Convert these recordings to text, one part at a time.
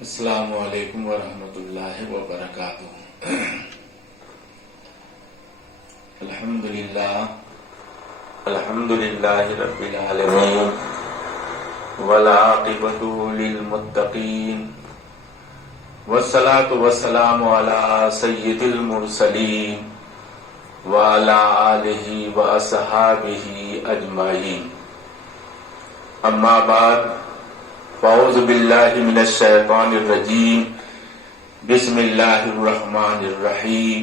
السلام علیکم ورحمۃ اللہ وبرکاتہ۔ الحمد للہ رب العالمین والعاقبۃ للمتقین والصلاة والسلام علی سید المرسلین وعلی آلہ واصحابہ اجمعین، اما بعد، فاعوذ باللہ من الشیطان الرجیم، بسم اللہ الرحمن الرحیم۔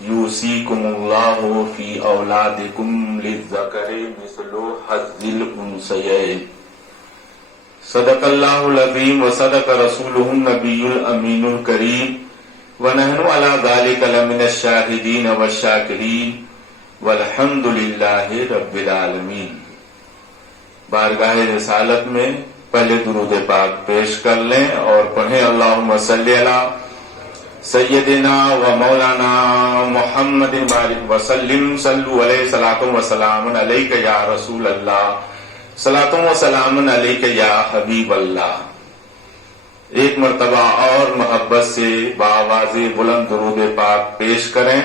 یوصیکم اللہ فی اولادکم للذکر مثل حظ الانثیین۔ صدق اللہ العظیم وصدق رسولہ النبی الامین الکریم، ونحن علی ذلک لمن الشاہدین والشاکرین، والحمد للہ رب العالمین۔ بارگاہ رسالت میں پہلے درود پاک پیش کر لیں اور پڑھیں اللہم صلی علی سیدنا و مولانا محمد بارک وسلم، صلو علیہ صلاۃ و سلام علیک یا رسول اللہ، صلاۃ و سلام علیک یا حبیب اللہ۔ ایک مرتبہ اور محبت سے بآواز بلند درود پاک پیش کریں،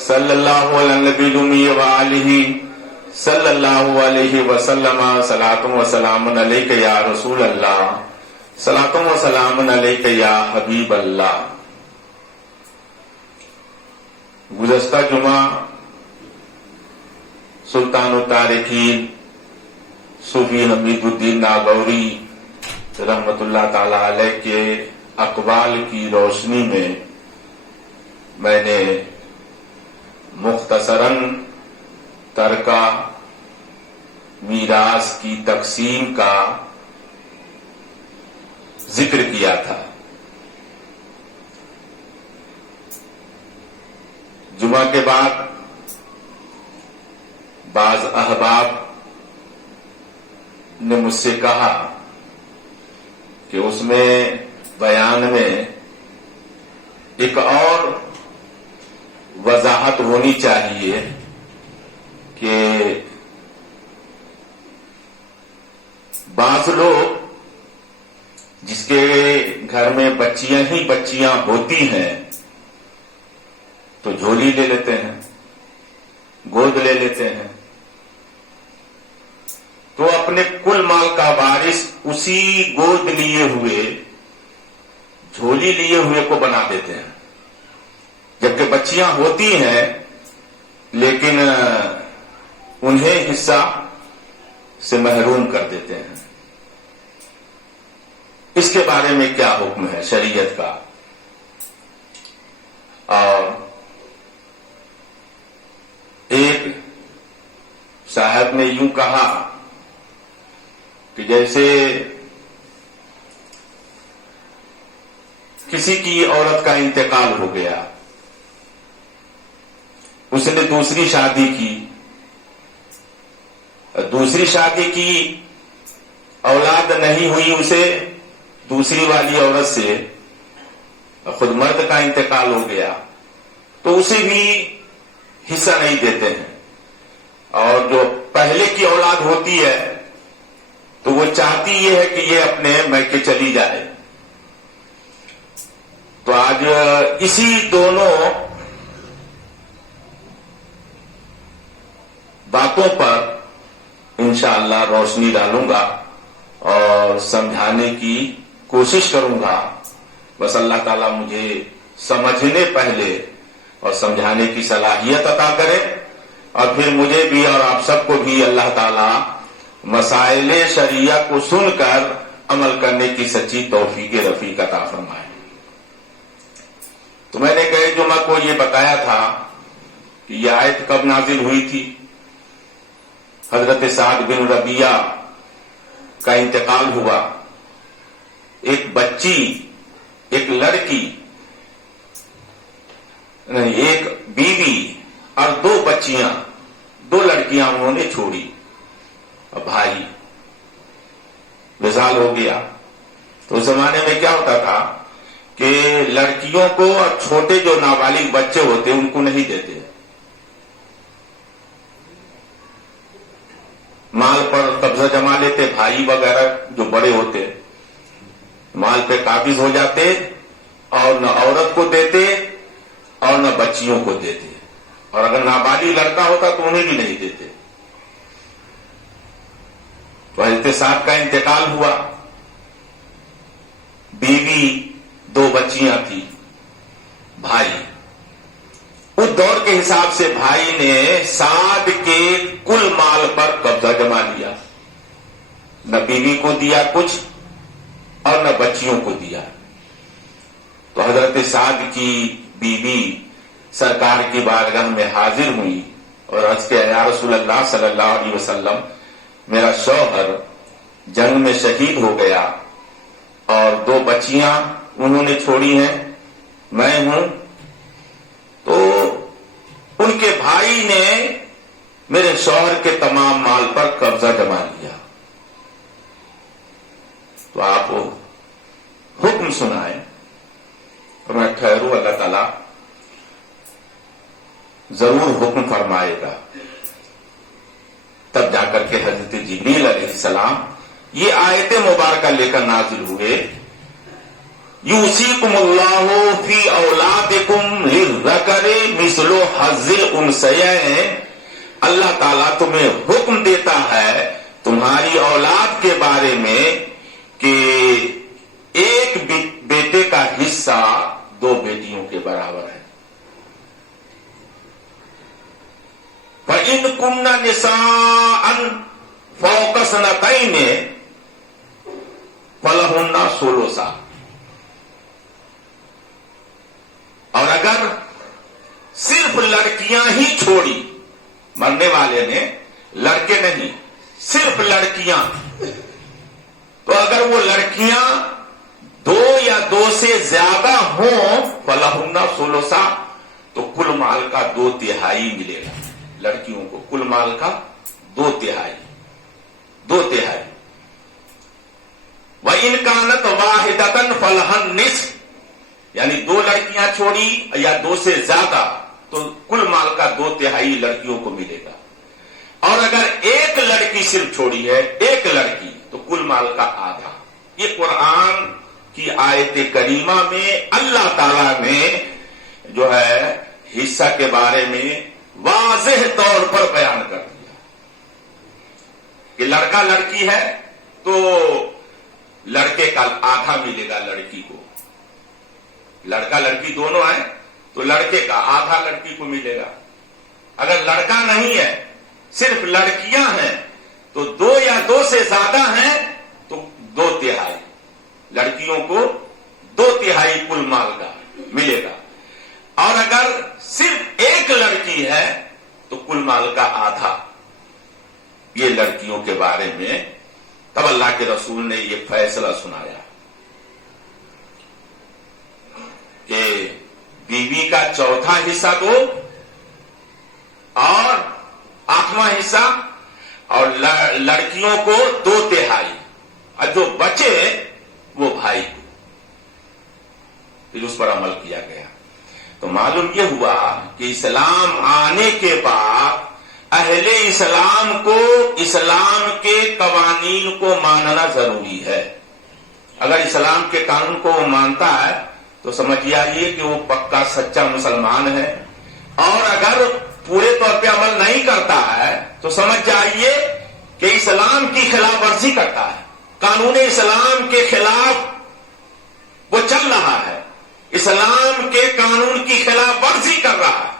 صلی اللہ علی النبی الامی وآلہ صلی اللہ علیہ وسلم، صلاۃ و سلام علیک یا رسول اللہ، صلاۃ و سلام علیک یا حبیب اللہ۔ گزشتہ جمعہ سلطان التارکین صوفی حمید الدین ناگوری رحمت اللہ تعالی علیہ کے اقوال کی روشنی میں نے مختصراً ترکہ میراث کی تقسیم کا ذکر کیا تھا۔ جمعہ کے بعد بعض احباب نے مجھ سے کہا کہ اس میں بیان میں ایک اور وضاحت ہونی چاہیے کہ بعض لوگ جس کے گھر میں بچیاں ہی بچیاں ہوتی ہیں تو جھولی لے لیتے ہیں، گود لے لیتے ہیں، تو اپنے کل مال کا وارث اسی گود لیے ہوئے، جھولی لیے ہوئے کو بنا دیتے ہیں، جبکہ بچیاں ہوتی ہیں لیکن انہیں حصہ سے محروم کر دیتے ہیں۔ اس کے بارے میں کیا حکم ہے شریعت کا؟ اور ایک صاحب نے یوں کہا کہ جیسے کسی کی عورت کا انتقال ہو گیا، اس نے دوسری شادی کی، دوسری شادی کی، اولاد نہیں ہوئی اسے دوسری والی عورت سے، خود مرد کا انتقال ہو گیا تو اسے بھی حصہ نہیں دیتے ہیں، اور جو پہلے کی اولاد ہوتی ہے تو وہ چاہتی یہ ہے کہ یہ اپنے میکے چلی جائے۔ تو آج اسی دونوں باتوں پر انشاءاللہ روشنی ڈالوں گا اور سمجھانے کی کوشش کروں گا۔ بس اللہ تعالیٰ مجھے سمجھنے پہلے اور سمجھانے کی صلاحیت عطا کرے، اور پھر مجھے بھی اور آپ سب کو بھی اللہ تعالیٰ مسائل شریعہ کو سن کر عمل کرنے کی سچی توفیق رفیق عطا فرمائے۔ تو میں نے گئے جمعہ کو یہ بتایا تھا کہ یہ آیت کب نازل ہوئی تھی۔ حضرت سعد بن ربیعہ کا انتقال ہوا، ایک بچی، ایک لڑکی، ایک بیوی اور دو بچیاں، دو لڑکیاں انہوں نے چھوڑی، اور بھائی وصال ہو گیا۔ تو اس زمانے میں کیا ہوتا تھا کہ لڑکیوں کو اور چھوٹے جو نابالغ بچے ہوتے ان کو نہیں دیتے، مال پر قبضہ جما لیتے، بھائی وغیرہ جو بڑے ہوتے مال پہ قابض ہو جاتے اور نہ عورت کو دیتے اور نہ بچیوں کو دیتے، اور اگر نابالغ لڑکا ہوتا تو انہیں بھی نہیں دیتے۔ تو حضرت سعد کا انتقال ہوا، بیوی، 2 بچیاں تھی، بھائی۔ اس دور کے حساب سے بھائی نے سعد کے کل مال پر قبضہ جما لیا، نہ بیوی کو دیا کچھ اور نہ بچیوں کو دیا۔ تو حضرت سعد کی بیوی سرکار کی بارگاہ میں حاضر ہوئی اور عرض کیا، یا رسول اللہ صلی اللہ علیہ وسلم، میرا شوہر جنگ میں شہید ہو گیا اور 2 بچیاں انہوں نے چھوڑی ہیں، میں ہوں، تو ان کے بھائی نے میرے شوہر کے تمام مال پر قبضہ جما لیا، تو آپ حکم سنائیں۔ اور میں ٹھہروں، اللہ تعالیٰ ضرور حکم فرمائے گا۔ تب جا کر کے حضرت جبریل علیہ السلام یہ آیت مبارکہ لے کر نازل ہوئے، یوصیکم اللہ فی اولادکم للذکر مثل حظ الانثیین، اللہ تعالیٰ تمہیں حکم دیتا ہے تمہاری اولاد کے بارے میں کہ ایک بیٹے کا حصہ 2 بیٹیوں کے برابر ہے۔ فَإِن كُنَّ نِسَاءً فَوْقَ اثْنَتَيْنِ فَلَهُنَّ ثُلُثٌ، اور اگر صرف لڑکیاں ہی چھوڑی، مرنے والے نے لڑکے نہیں، صرف لڑکیاں، تو اگر وہ لڑکیاں 2 یا 2 سے زیادہ ہوں فَلَهُنَّ ثُلُثٌ، تو کل مال کا 2/3 ملے گا لڑکیوں کو، کل مال کا 2/3۔ وَإِنْ كَانَتْ وَاحِدَةً فَلَهَا النِّصْفُ، یعنی 2 لڑکیاں چھوڑی یا 2 سے زیادہ تو کل مال کا 2/3 لڑکیوں کو ملے گا، اور اگر ایک لڑکی صرف چھوڑی ہے، ایک لڑکی، تو کل مال کا آدھا۔ یہ قرآن کی آیت کریمہ میں اللہ تعالیٰ نے جو ہے حصہ کے بارے میں واضح طور پر بیان کر دیا کہ لڑکا لڑکی ہے تو لڑکے کا آدھا ملے گا لڑکی کو، لڑکا لڑکی دونوں ہیں تو لڑکے کا آدھا لڑکی کو ملے گا۔ اگر لڑکا نہیں ہے، صرف لڑکیاں ہیں، تو 2 یا 2 سے زیادہ ہیں تو 2/3 لڑکیوں کو 2/3 کل مال کا ملے گا، اور اگر صرف ایک لڑکی ہے تو کل مال کا آدھا۔ یہ لڑکیوں کے بارے میں تب اللہ کے رسول نے یہ فیصلہ سنایا کہ بیوی کا 4تھا حصہ 2 اور 8واں حصہ، اور لڑکیوں کو 2/3، اور جو بچے وہ بھائی کو۔ پھر اس پر عمل کیا گیا۔ تو معلوم یہ ہوا کہ اسلام آنے کے بعد اہل اسلام کو اسلام کے قوانین کو ماننا ضروری ہے۔ اگر اسلام کے قانون کو وہ مانتا ہے تو سمجھ آئیے کہ وہ پکا سچا مسلمان ہے، اور اگر پورے طور پہ عمل نہیں کرتا ہے تو سمجھ جائیے کہ اسلام کی خلاف ورزی کرتا ہے، قانون اسلام کے خلاف وہ چل رہا ہے، اسلام کے قانون کی خلاف ورزی کر رہا ہے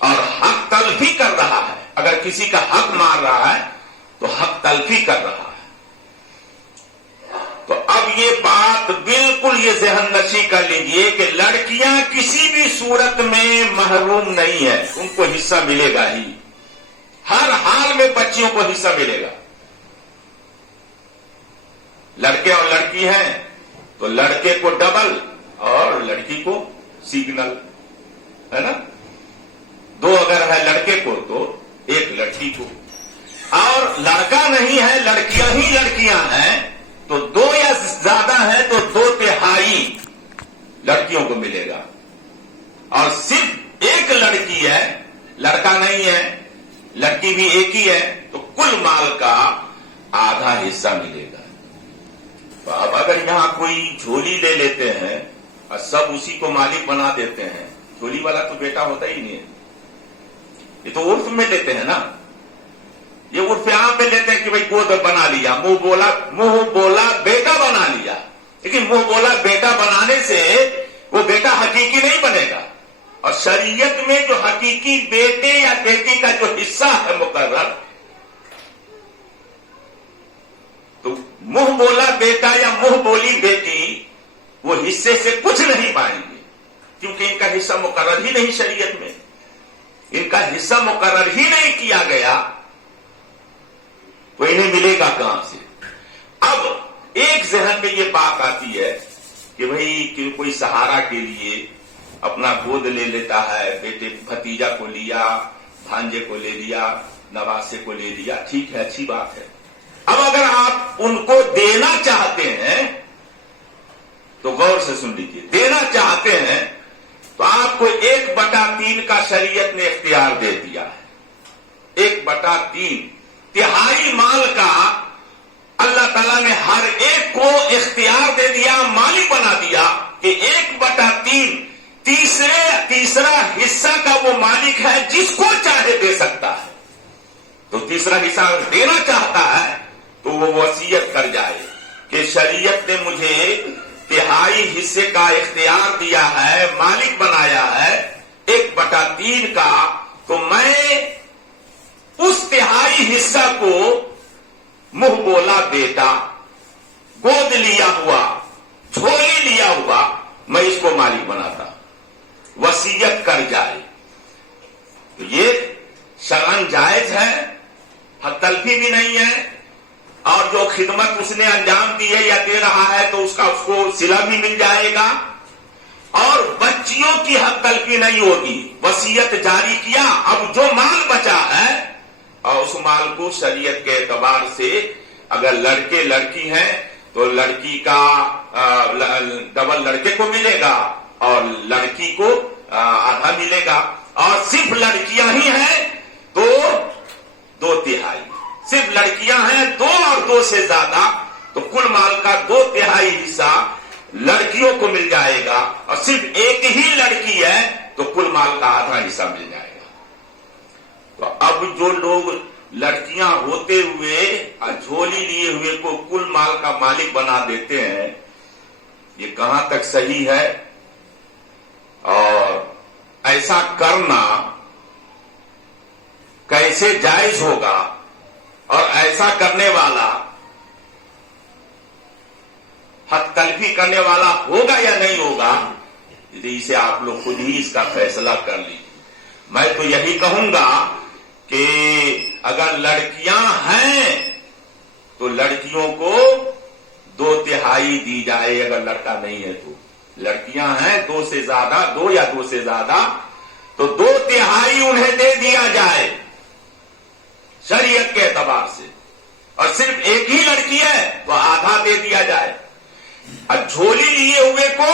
اور حق تلفی کر رہا ہے۔ اگر کسی کا حق مار رہا ہے تو حق تلفی کر رہا ہے۔ تو اب یہ بات بالکل یہ ذہن نشی کر لیجئے کہ لڑکیاں کسی بھی صورت میں محروم نہیں ہیں، ان کو حصہ ملے گا ہی، ہر حال میں بچیوں کو حصہ ملے گا۔ لڑکے اور لڑکی ہیں تو لڑکے کو ڈبل اور لڑکی کو سگنل، ہے نا، 2 اگر ہے لڑکے کو تو 1 لڑکی کو، اور لڑکا نہیں ہے لڑکیاں ہی لڑکیاں ہیں تو 2 یا زیادہ ہیں تو 2/3 لڑکیوں کو ملے گا، اور صرف 1 لڑکی ہے، لڑکا نہیں ہے لڑکی بھی ایک ہی ہے تو کل مال کا آدھا حصہ ملے گا. تو اب اگر یہاں کوئی جھولی لے لیتے ہیں اور سب اسی کو مالک بنا دیتے ہیں، جھولی والا تو بیٹا ہوتا ہی نہیں ہے. یہ تو عرف میں لیتے ہیں نا، یہ عرف عام میں لیتے ہیں کہ بھائی گود بنا لیا، منہ بولا بیٹا بنا لیا. لیکن منہ بولا بیٹا بنانے سے وہ بیٹا حقیقی نہیں بنے گا. اور شریعت میں جو حقیقی بیٹے یا بیٹی کا جو حصہ ہے مقرر، تو منہ بولا بیٹا یا منہ بولی بیٹی وہ حصے سے کچھ نہیں پائیں گے، کیونکہ ان کا حصہ مقرر ہی نہیں شریعت میں، ان کا حصہ مقرر ہی نہیں کیا گیا، تو انہیں ملے گا کہاں سے؟ اب ایک ذہن میں یہ بات آتی ہے کہ بھئی کوئی سہارا کے لیے اپنا گود لے لیتا ہے، بیٹے بھتیجا کو لیا، بھانجے کو لے لیا، نواسے کو لے لیا، ٹھیک ہے، اچھی بات ہے. اب اگر آپ ان کو دینا چاہتے ہیں تو غور سے سن لیجیے، دینا چاہتے ہیں تو آپ کو 1/3 کا شریعت نے اختیار دے دیا ہے. 1/3 تہائی مال کا اللہ تعالیٰ نے ہر ایک کو اختیار دے دیا، مالک بنا دیا کہ 1/3 تیسرا حصہ کا وہ مالک ہے، جس کو چاہے دے سکتا ہے. تو تیسرا حصہ دینا چاہتا ہے تو وہ وصیت کر جائے کہ شریعت نے مجھے تہائی حصے کا اختیار دیا ہے، مالک بنایا ہے 1/3 کا، تو میں اس تہائی حصہ کو منہ بولا بیٹا، گود لیا ہوا، جھولی لیا ہوا، میں اس کو مالک بناتا. وصیت کر جائے تو یہ شرعاً جائز ہے، حق تلفی بھی نہیں ہے، اور جو خدمت اس نے انجام دی ہے یا دے رہا ہے تو اس کو صلہ بھی مل جائے گا، اور بچیوں کی حق تلفی نہیں ہوگی. وصیت جاری کیا، اب جو مال بچا ہے اور اس مال کو شریعت کے اعتبار سے اگر لڑکے لڑکی ہیں تو لڑکی کا ڈبل لڑکے کو ملے گا اور لڑکی کو آدھا ملے گا. اور صرف لڑکیاں ہی ہیں تو 2/3، صرف لڑکیاں ہیں 2 اور 2 سے زیادہ تو کل مال کا 2/3 حصہ لڑکیوں کو مل جائے گا، اور صرف ایک ہی لڑکی ہے تو کل مال کا آدھا حصہ مل جائے گا. تو اب جو لوگ لڑکیاں ہوتے ہوئے اور جھولی لیے ہوئے کو کل مال کا مالک بنا دیتے ہیں، یہ کہاں تک صحیح ہے؟ اور ایسا کرنا کیسے جائز ہوگا؟ اور ایسا کرنے والا حق تلفی کرنے والا ہوگا یا نہیں ہوگا، اسے آپ لوگ خود ہی اس کا فیصلہ کر لیجیے. میں تو یہی کہوں گا کہ اگر لڑکیاں ہیں تو لڑکیوں کو 2/3 دی جائے، اگر لڑکا نہیں ہے تو. لڑکیاں ہیں 2 سے زیادہ، 2 یا 2 سے زیادہ تو 2/3 انہیں دے دیا جائے شریعت کے اعتبار سے. اور صرف ایک ہی لڑکی ہے تو آدھا دے دیا جائے. اور جھولی لیے ہوئے کو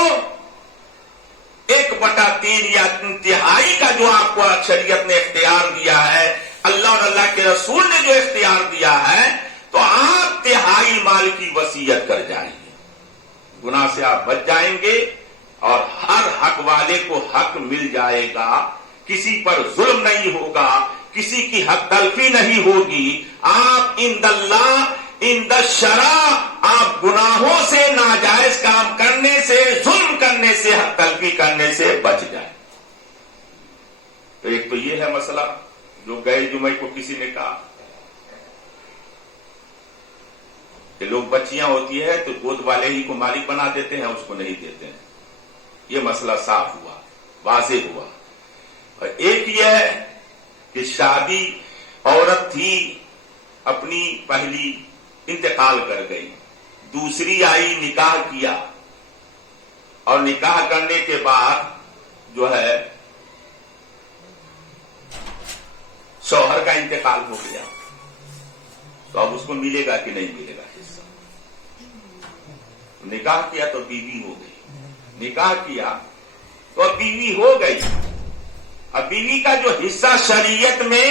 1/3 یا 1/3 کا جو آپ کو شریعت نے اختیار دیا ہے، اللہ اور اللہ کے رسول نے جو اختیار دیا ہے، تو آپ 1/3 مال کی وصیت کر جائیں گے، گناہ سے آپ بچ جائیں گے اور ہر حق والے کو حق مل جائے گا، کسی پر ظلم نہیں ہوگا، کسی کی حق تلفی نہیں ہوگی. آپ عند اللہ عند الشرع آپ گناہوں سے، ناجائز کام کرنے سے، ظلم کرنے سے، حق تلفی کرنے سے بچ جائیں. تو ایک تو یہ ہے مسئلہ جو گئے جمعے کو کسی نے کہا کہ لوگ بچیاں ہوتی ہے تو گود والے ہی کو مالک بنا دیتے ہیں، اس کو نہیں دیتے ہیں. یہ مسئلہ صاف ہوا، واضح ہوا. اور ایک یہ ہے کہ شادی عورت تھی، اپنی پہلی انتقال کر گئی، دوسری آئی، نکاح کیا، اور نکاح کرنے کے بعد جو ہے شوہر کا انتقال ہو گیا، تو اب اس کو ملے گا کہ نہیں ملے گا حصہ؟ نکاح کیا تو بیوی ہو گئی، نکاح کیا تو اب بیوی ہو گئی. اب بیوی کا جو حصہ شریعت میں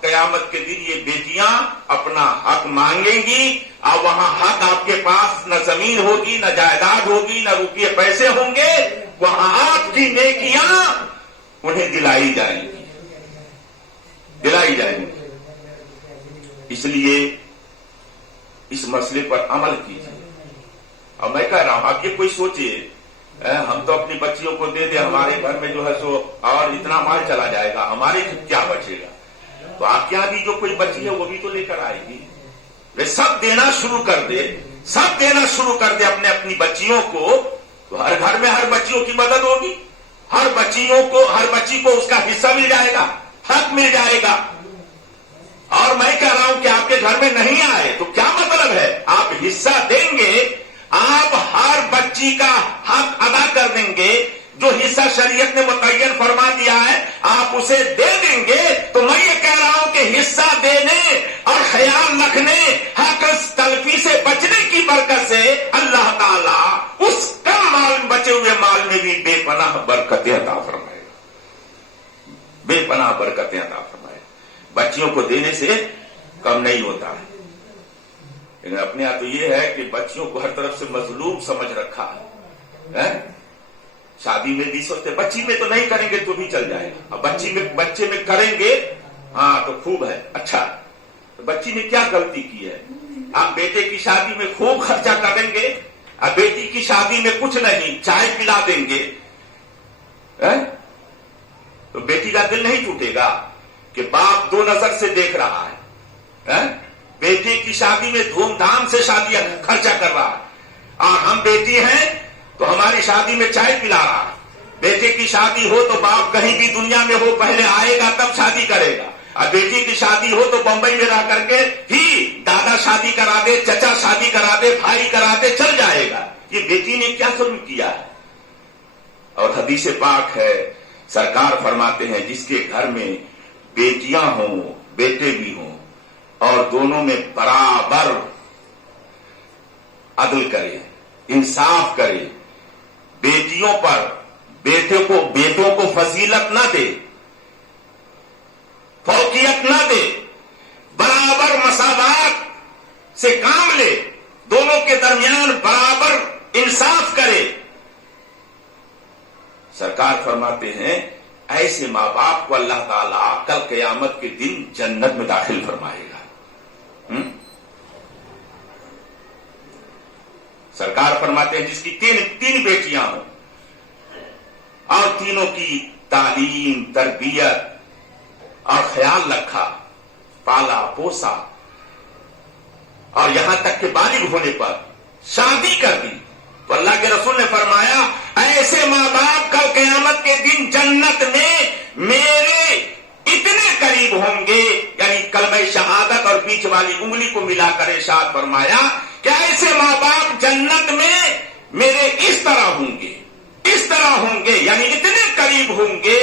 قیامت کے دن یہ بیٹیاں اپنا حق مانگیں گی اور وہاں حق آپ کے پاس نہ زمین ہوگی، نہ جائیداد ہوگی، نہ روپیے پیسے ہوں گے، وہاں آپ کی نیکیاں انہیں دلائی جائیں گی، دلائی جائیں گی۔ اس لیے اس مسئلے پر عمل کیجیے۔ اور میں کہہ رہا ہوں، اب یہ کوئی سوچے ہم تو اپنی بچیوں کو دے دیں، ہمارے گھر میں جو ہے سو اور اتنا مال چلا جائے گا، ہمارے کیا بچے گا؟ تو آپ کے یہاں بھی جو کوئی بچی ہے وہ بھی تو لے کر آئے گی۔ وہ سب دینا شروع کر دے، سب دینا شروع کر دے اپنے اپنی بچیوں کو، تو ہر گھر میں ہر بچیوں کی مدد ہوگی، ہر بچی کو اس کا حصہ مل جائے گا، حق مل جائے گا۔ اور میں کہہ رہا ہوں کہ آپ کے گھر میں نہیں آئے تو کیا مطلب ہے؟ آپ حصہ دیں گے، آپ ہر بچی کا حق ادا کر دیں گے، جو حصہ شریعت نے متعین فرما دیا ہے آپ اسے دے دیں گے، تو میں یہ کہہ رہا ہوں کہ حصہ دینے اور خیال رکھنے، حق تلفی سے بچنے کی برکت سے اللہ تعالی اس کم مال بچے ہوئے مال میں بھی بے پناہ برکتیں عطا فرمائے گا، بے پناہ برکتیں عطا فرمائے گا۔ بچیوں کو دینے سے کم نہیں ہوتا ہے، لیکن اپنے یہاں تو یہ ہے کہ بچیوں کو ہر طرف سے مظلوم سمجھ رکھا ہے۔ شادی میں بھی سوچتے بچی میں تو نہیں کریں گے تو بھی چل جائے گا، اب بچے میں کریں گے ہاں تو خوب ہے۔ اچھا تو بچی نے کیا غلطی کی ہے؟ آپ بیٹے کی شادی میں خوب خرچہ کریں گے، اب بیٹی کی شادی میں کچھ نہیں، چائے پلا دیں گے، تو بیٹی کا دل نہیں ٹوٹے گا کہ باپ دو نظر سے دیکھ رہا ہے، بیٹے کی شادی میں دھوم دھام سے شادی خرچہ کر رہا ہے، اور ہم بیٹی ہیں تو ہماری شادی میں چائے پلا رہا ہے۔ بیٹے کی شادی ہو تو باپ کہیں بھی دنیا میں ہو پہلے آئے گا تب شادی کرے گا، اور بیٹی کی شادی ہو تو بمبئی میں رہ کر کے ہی دادا شادی کرا دے، چچا شادی کرا دے، بھائی کرا دے، چل جائے گا۔ یہ بیٹی نے کیا ظلم کیا ہے؟ اور حدیث پاک ہے، سرکار فرماتے ہیں جس کے گھر میں بیٹیاں ہوں بیٹے بھی ہوں اور دونوں میں برابر عدل کرے، انصاف کرے، بیٹیوں پر بیٹوں کو فضیلت نہ دے، فوقیت نہ دے، برابر مساوات سے کام لے، دونوں کے درمیان برابر انصاف کرے۔ سرکار فرماتے ہیں ایسے ماں باپ کو اللہ تعالیٰ کل قیامت کے دن جنت میں داخل فرمائے گا۔ سرکار فرماتے ہیں جس کی تین بیٹیاں ہوں اور تینوں کی تعلیم، تربیت اور خیال رکھا، پالا پوسا، اور یہاں تک کہ بالغ ہونے پر شادی کر دی، تو اللہ کے رسول نے فرمایا ایسے ماں باپ کل قیامت کے دن جنت میں میرے اتنے قریب ہوں گے، یعنی کلمہ شہادت اور بیچ والی انگلی کو ملا کر ارشاد فرمایا کہ ایسے ماں باپ جنت میں میرے اس طرح ہوں گے، اس طرح ہوں گے، یعنی اتنے قریب ہوں گے۔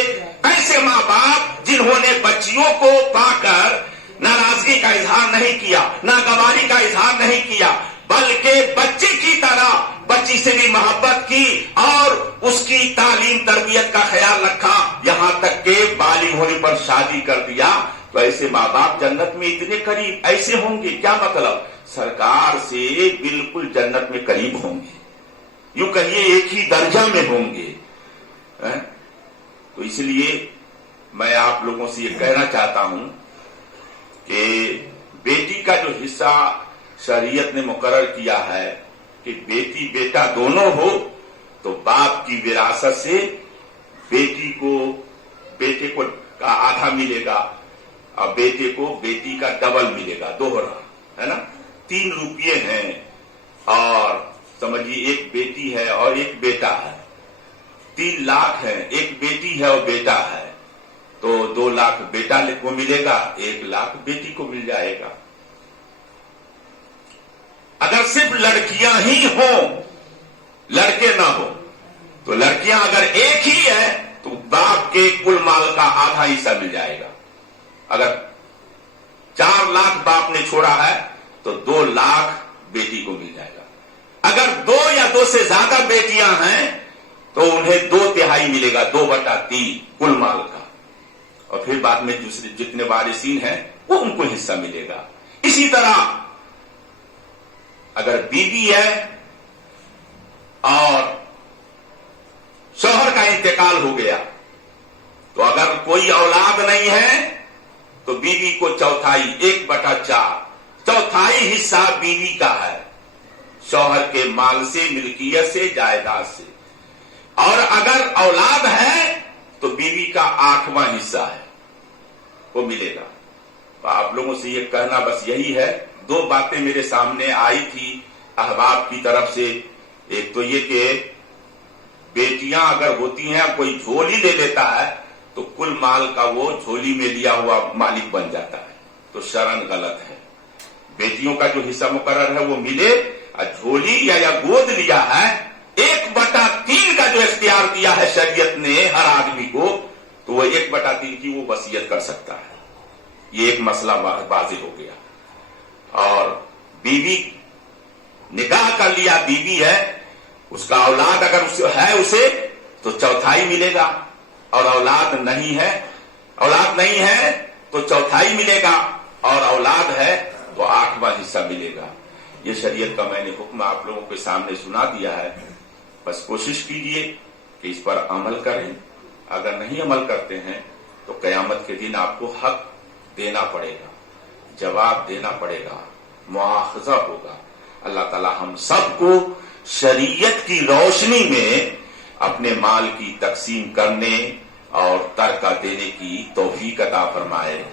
ایسے ماں باپ جنہوں نے بچیوں کو پا کر ناراضگی کا اظہار نہیں کیا، ناگواری کا اظہار نہیں کیا، بلکہ بچے کی طرح بچی سے بھی محبت کی اور اس کی تعلیم تربیت کا خیال رکھا، یہاں تک کہ بالغ ہونے پر شادی کر دیا، تو ایسے ماں باپ جنت میں اتنے قریب ایسے ہوں گے۔ کیا مطلب؟ سرکار سے بالکل جنت میں قریب ہوں گے، یوں کہیے ایک ہی درجہ میں ہوں گے۔ تو اس لیے میں آپ لوگوں سے یہ کہنا چاہتا ہوں کہ بیٹی کا جو حصہ شریعت نے مقرر کیا ہے کہ بیٹی بیٹا دونوں ہو، تو باپ کی وراثت سے بیٹے کو کا آدھا ملے گا اور بیٹے کو بیٹی کا ڈبل ملے گا، دوہرا، ہے نا؟ 3 روپیے ہیں اور سمجھیے ایک بیٹی ہے اور ایک بیٹا ہے، 3 لاکھ ہے، ایک بیٹی ہے اور بیٹا ہے، تو 2 لاکھ بیٹا کو ملے گا، 1 لاکھ بیٹی کو مل جائے گا۔ اگر صرف لڑکیاں ہی ہوں، لڑکے نہ ہو، تو لڑکیاں اگر ایک ہی ہے تو باپ کے کل مال کا آدھا حصہ مل جائے گا۔ اگر 4 لاکھ باپ نے چھوڑا ہے تو 2 لاکھ بیٹی کو مل جائے گا۔ اگر 2 یا 2 سے زیادہ بیٹیاں ہیں تو انہیں 2/3 ملے گا، 2/3 کل مال کا۔ اور پھر بعد میں دوسرے جتنے وارثین ہیں وہ ان کو حصہ ملے گا. اسی طرح اگر بیوی ہے اور شوہر کا انتقال ہو گیا تو اگر کوئی اولاد نہیں ہے تو بیوی کو چوتھائی 1/4 چوتھائی حصہ بیوی کا ہے شوہر کے مال سے, ملکیت سے, جائیداد سے. اور اگر اولاد ہے تو بیوی کا 8واں حصہ ہے وہ ملے گا. تو آپ لوگوں سے یہ کہنا بس یہی ہے. 2 باتیں میرے سامنے آئی تھی احباب کی طرف سے. ایک تو یہ کہ بیٹیاں اگر ہوتی ہیں کوئی جھولی لے لیتا ہے تو کل مال کا وہ جھولی میں لیا ہوا مالک بن جاتا ہے, تو شرعن غلط ہے. بیٹیوں کا جو حصہ مقرر ہے وہ ملے. جھولی یا گود لیا ہے 1/3 کا جو اختیار دیا ہے شریعت نے ہر آدمی کو, تو وہ 1/3 کی وہ وصیت کر سکتا ہے. یہ ایک مسئلہ واضح ہو گیا. اور بیوی نکاح کر لیا, بیوی ہے, اس کا اولاد اگر ہے اسے تو چوتھائی ملے گا, اور اولاد نہیں ہے تو چوتھائی ملے گا, اور اولاد ہے تو 8واں حصہ ملے گا. یہ شریعت کا میں نے حکم آپ لوگوں کے سامنے سنا دیا ہے. بس کوشش کیجئے کہ اس پر عمل کریں. اگر نہیں عمل کرتے ہیں تو قیامت کے دن آپ کو حق دینا پڑے گا, جواب دینا پڑے گا, مواخذہ ہوگا. اللہ تعالی ہم سب کو شریعت کی روشنی میں اپنے مال کی تقسیم کرنے اور ترکہ دینے کی توفیق عطا فرمائے.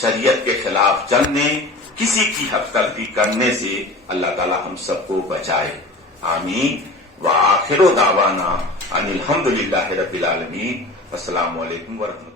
شریعت کے خلاف چلنے, کسی کی حق تلفی کرنے سے اللہ تعالی ہم سب کو بچائے. آمین. وآخر دعوانا ان الحمدللہ رب العالمین. السلام علیکم ورحمۃ اللہ.